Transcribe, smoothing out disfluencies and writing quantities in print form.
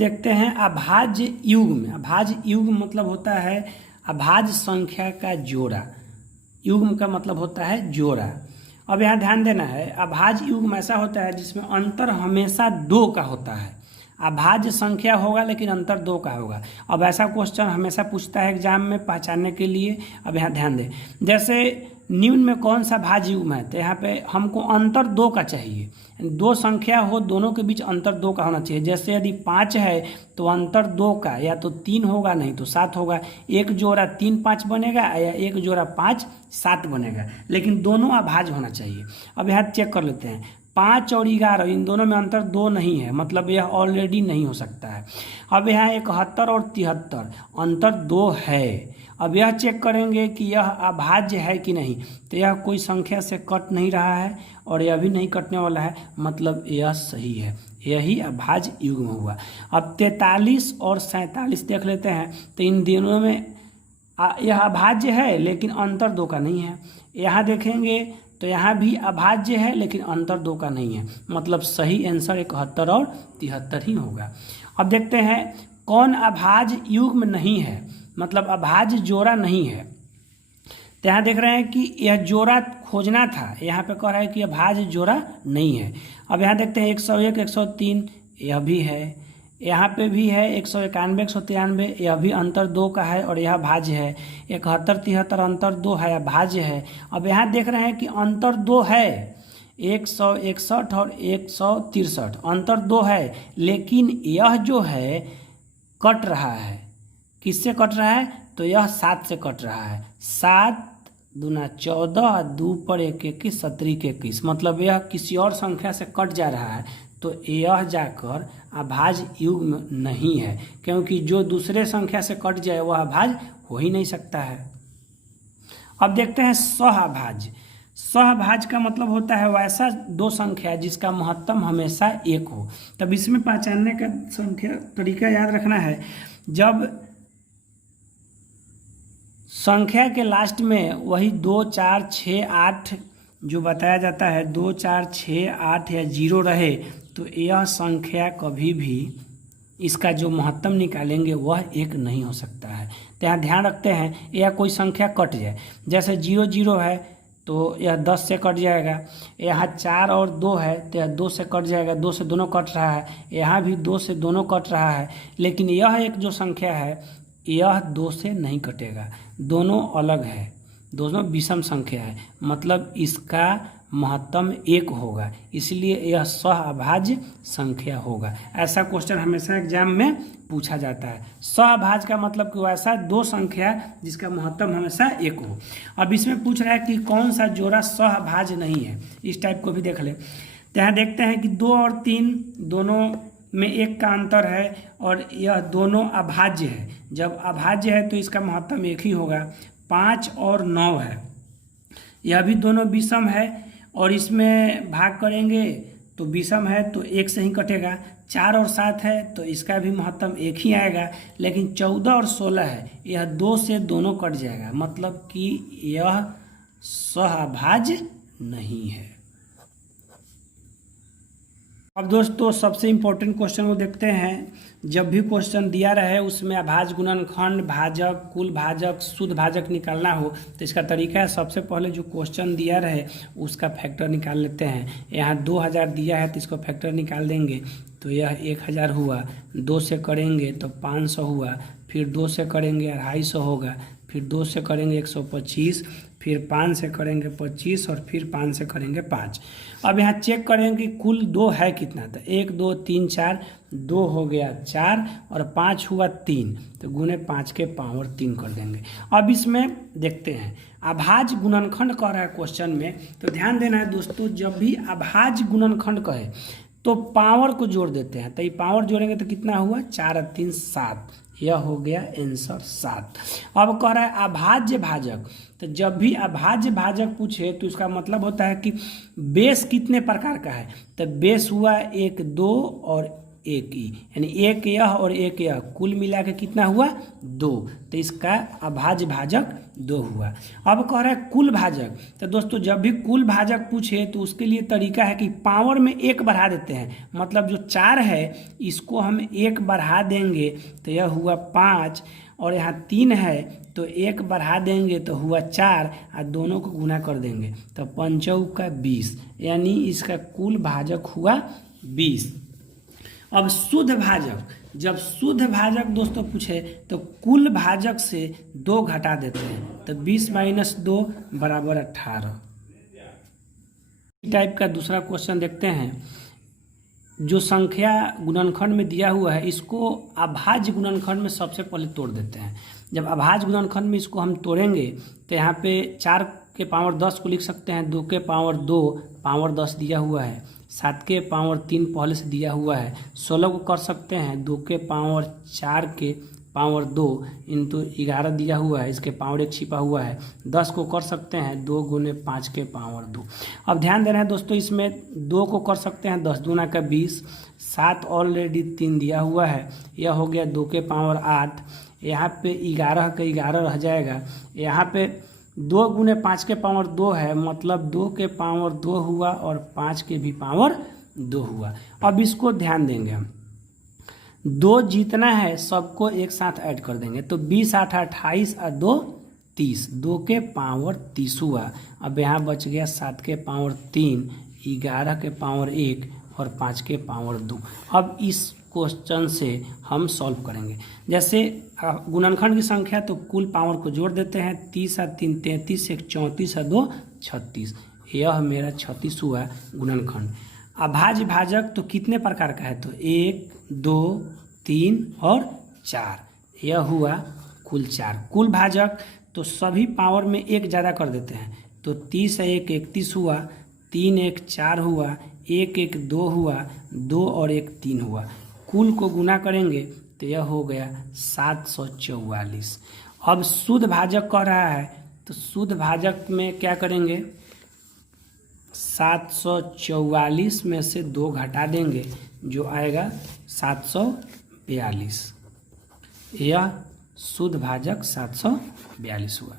देखते हैं अभाज्य युग्म। अभाज्य युग्म मतलब होता है अभाज्य संख्या का जोड़ा। युग्म का मतलब होता है जोड़ा। अब यहाँ ध्यान देना है, अभाज्य युग्म ऐसा होता है जिसमें अंतर हमेशा 2 का होता है। अभाज्य संख्या होगा लेकिन अंतर 2 का होगा। अब ऐसा क्वेश्चन हमेशा पूछता है एग्जाम में पहचानने के लिए। अब यहाँ ध्यान दें, जैसे निम्न में कौन सा भाज्य युग्म है, तो यहाँ पे हमको अंतर 2 का चाहिए। 2 संख्या हो, दोनों के बीच अंतर 2 का होना चाहिए। जैसे यदि 5 है तो अंतर 2 का या तो 3 होगा, नहीं तो 7 होगा। एक जोड़ा 3 5 बनेगा या एक जोड़ा 5 7 बनेगा, लेकिन दोनों अभाज्य होना चाहिए। अब यहाँ चेक कर लेते हैं, 5 और 11 इन दोनों में अंतर 2 नहीं है, मतलब यह ऑलरेडी नहीं हो सकता है। अब यहाँ 71 और 73 अंतर 2 है। अब यह चेक करेंगे कि यह अभाज्य है कि नहीं, तो यह कोई संख्या से कट नहीं रहा है और यह भी नहीं कटने वाला है, मतलब यह सही है। यही अभाज्य युग्म हुआ। अब 43 और 47 देख लेते हैं, तो इन दोनों में यह अभाज्य है लेकिन अंतर 2 का नहीं है। यहाँ देखेंगे तो यहाँ भी अभाज्य है लेकिन अंतर 2 का नहीं है, मतलब सही आंसर 71 और 73 ही होगा। अब देखते हैं कौन अभाज्य युग्म नहीं है, मतलब अभाज्य जोड़ा नहीं है। तो यहाँ देख रहे हैं कि यह जोड़ा खोजना था, यहाँ पे कह रहा है कि अभाज्य जोड़ा नहीं है। अब यहाँ देखते हैं 101 103 यह भी है, यहाँ पे भी है 191 193 यह भी अंतर 2 का है और यह भाज्य है। 71 73 अंतर 2 है, भाज्य है। अब यहाँ देख रहे हैं कि अंतर 2 है, 161 और 163 अंतर 2 है, लेकिन यह जो है कट रहा है। किससे कट रहा है, तो यह 7 से कट रहा है। 7 दूना 14 2 पर 1 21 17 21, मतलब यह किसी और संख्या से कट जा रहा है, तो यह जाकर अभाज्य युग्म नहीं है, क्योंकि जो दूसरे संख्या से कट जाए वह अभाज्य हो ही नहीं सकता है। अब देखते हैं सहअभाज्य। सहअभाज्य का मतलब होता है वैसा 2 संख्या जिसका महत्तम हमेशा 1 हो। तब इसमें पहचानने का संख्या तरीका याद रखना है, जब संख्या के लास्ट में वही 2 4 6 8 जो बताया जाता है 2 4 6 8 या 0 रहे, तो यह संख्या कभी भी इसका जो महत्तम निकालेंगे वह 1 नहीं हो सकता है। तो यहाँ ध्यान रखते हैं, यह कोई संख्या कट जाए, जैसे 0 0 है तो यह 10 से कट जाएगा। यहाँ 4 और 2 है तो यह 2 से कट जाएगा, 2 से दोनों कट रहा है। यहाँ भी 2 से दोनों कट रहा है, लेकिन यह एक जो संख्या है यह 2 से नहीं कटेगा, दोनों अलग है, दोनों विषम संख्या है, मतलब इसका महत्तम 1 होगा, इसलिए यह सहअभाज्य संख्या होगा। ऐसा क्वेश्चन हमेशा एग्जाम में पूछा जाता है। सहअभाज्य का मतलब कि वैसा 2 संख्या जिसका महत्तम हमेशा 1 हो। अब इसमें पूछ रहा है कि कौन सा जोड़ा सहअभाज्य नहीं है, इस टाइप को भी देख ले। तो यहाँ देखते हैं कि 2 और 3 दोनों में 1 का अंतर है और यह दोनों अभाज्य है। जब अभाज्य है तो इसका महत्तम 1 ही होगा। 5 और 9 है, यह भी दोनों विषम है और इसमें भाग करेंगे तो विषम है तो 1 से ही कटेगा। 4 और 7 है तो इसका भी महत्तम 1 ही आएगा, लेकिन 14 और 16 है यह 2 से दोनों कट जाएगा, मतलब कि यह सहअभाज्य नहीं है। अब दोस्तों सबसे इम्पोर्टेंट क्वेश्चन को देखते हैं। जब भी क्वेश्चन दिया रहे उसमें अभाज्य, गुणनखंड, भाजक, कुल भाजक, शुद्ध भाजक निकालना हो तो इसका तरीका है, सबसे पहले जो क्वेश्चन दिया रहे उसका फैक्टर निकाल लेते हैं। यहाँ 2000 दिया है तो इसको फैक्टर निकाल देंगे तो यह 1000 हुआ। 2 से करेंगे तो 500 हुआ, फिर 2 से करेंगे 250 होगा, फिर 2 से करेंगे 125, फिर 5 से करेंगे 25 और फिर 5 से करेंगे 5। अब यहाँ चेक करेंगे कि कुल 2 है कितना, तो 1 2 3 4, 2 हो गया 4 और 5 हुआ 3, तो गुने 5 के पावर 3 कर देंगे। अब इसमें देखते हैं अभाज्य गुणनखंड कह रहा है क्वेश्चन में, तो ध्यान देना है दोस्तों, जब भी अभाज्य गुणनखंड कहे तो पावर को जोड़ देते हैं। तो ये पावर जोड़ेंगे तो कितना हुआ, 4 और 3 7, यह हो गया आंसर 7। अब कह रहा है अभाज्य भाजक, तो जब भी अभाज्य भाजक पूछे तो इसका मतलब होता है कि बेस कितने प्रकार का है, तो बेस हुआ 1 2 और एक ई, यानी एक यह और एक यह कुल मिला के कितना हुआ 2। तो इसका अभाज्य भाजक 2 हुआ। अब कह रहा है कुल भाजक। तो दोस्तों जब भी कुल भाजक पूछे तो उसके लिए तरीका है कि पावर में 1 बढ़ा देते हैं, मतलब जो 4 है इसको हम 1 बढ़ा देंगे तो यह हुआ 5, और यहाँ 3 है तो 1 बढ़ा देंगे तो हुआ 4, और दोनों को गुना कर देंगे तो 5 का 20, यानी इसका कुल भाजक हुआ 20। अब शुद्ध भाजक, जब शुद्ध भाजक दोस्तों पूछे तो कुल भाजक से 2 घटा देते हैं, तो 20 - 2 बराबर 18। टाइप का दूसरा क्वेश्चन देखते हैं। जो संख्या गुणनखंड में दिया हुआ है इसको अभाज्य गुणनखंड में सबसे पहले तोड़ देते हैं। जब अभाज्य गुणनखंड में इसको हम तोड़ेंगे तो यहाँ पे 4 के पावर 10 को लिख सकते हैं, 2 के पावर 2 पावर 10 दिया हुआ है, 7 के पावर 3 पहले से दिया हुआ है, 16 को कर सकते हैं 2 के पावर 4 के पावर 2 इंटू 11 दिया हुआ है, इसके पावर 1 छिपा हुआ है, 10 को कर सकते हैं 2 गुने 5 के पावर 2। अब ध्यान देना है दोस्तों, इसमें 2 को कर सकते हैं 10 दूना का 20, 7 ऑलरेडी 3 दिया हुआ है, यह हो गया 2 के पावर 8, यहाँ पे 11 का 11 रह जाएगा, यहाँ पे 2 गुने 5 के पावर 2 है, मतलब 2 के पावर 2 हुआ और 5 के भी पावर 2 हुआ। अब इसको ध्यान देंगे हम, 2 जितना है सबको एक साथ ऐड कर देंगे तो 20 8 28 और 2 30, 2 के पावर 30 हुआ। अब यहाँ बच गया 7 के पावर 3, 11 के पावर 1 और 5 के पावर 2। अब इस क्वेश्चन से हम सॉल्व करेंगे। जैसे गुणनखंड की संख्या तो कुल पावर को जोड़ देते हैं, 30 और 3 33, 1 34 और 2 36, यह मेरा 36 हुआ गुणनखंड। अभाज्य भाजक तो कितने प्रकार का है, तो 1 2 3 और 4, यह हुआ कुल 4। कुल भाजक तो सभी पावर में 1 ज़्यादा कर देते हैं, तो 30 है 1 31 हुआ, 3 1 4 हुआ, 1 1 2 हुआ, 2 और 1 3 हुआ। कुल को गुना करेंगे तो यह हो गया 744। अब शुद्ध भाजक कह रहा है तो शुद्ध भाजक में क्या करेंगे, 744 में से 2 घटा देंगे जो आएगा 742, यह शुद्ध भाजक 742 हुआ।